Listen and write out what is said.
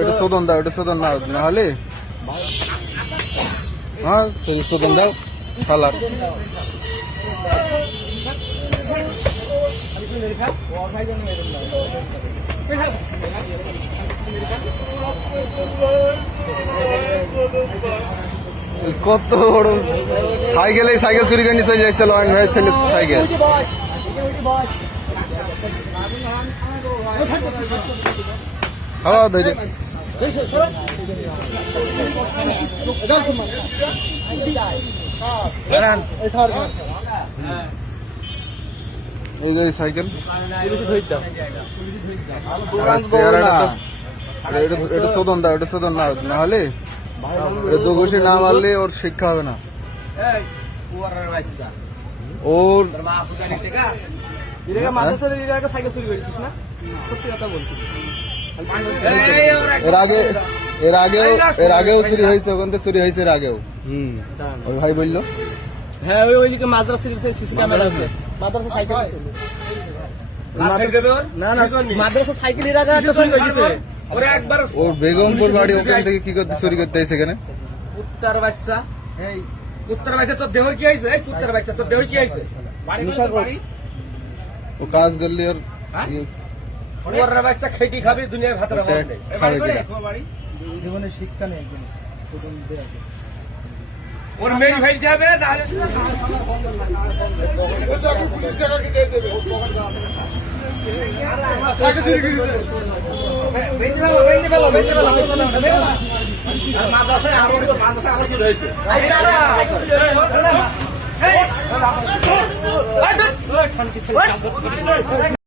এটা শোধন দাও, এটা শোধন দাও, না হলে হ্যাঁ শোধন দাও খালার। কত বড় সাইকেল চুরি করে নিয়ে চলে যাচ্ছে লয়ন ভাই ছেলে সাইকেল। হ্যাঁ ধৈর্য এই যে সাইকেল এটা শোধন দাও, এটা শোধন না, না হলে দুঘুষি না মারলে ওর শিক্ষা হবে না। ওর এর আগেও চুরি হয়েছে, ওখান থেকে চুরি হয়েছে এর আগেও। ওই ভাই বললো হ্যাঁ ওইদিকে মাদ্রাসা সিসি ক্যামেরা আছে, মাদ্রাসা সাইকেল মাদ্রাসা সাইকেলের আগে একটা চুরি হয়েছে। ও বেগমপুর বাড়ি, ওখান থেকে কি করতে চুরি করতে এসে এখানে? কুত্তার বাচ্চা, কুত্তার বাচ্চা তোর দেহ কি হয়েছে? কুত্তার বাচ্চা তোর দেহ কি হয়েছে? ও কাজ করলে ওর ওর বাচ্চা খেটি খাবি, দুনিয়ার ভাত খাবে কিনা জীবনে শিক্ষা নেই। ওর মেয়ে ভাই যাবে মাদ্রাসায় আরো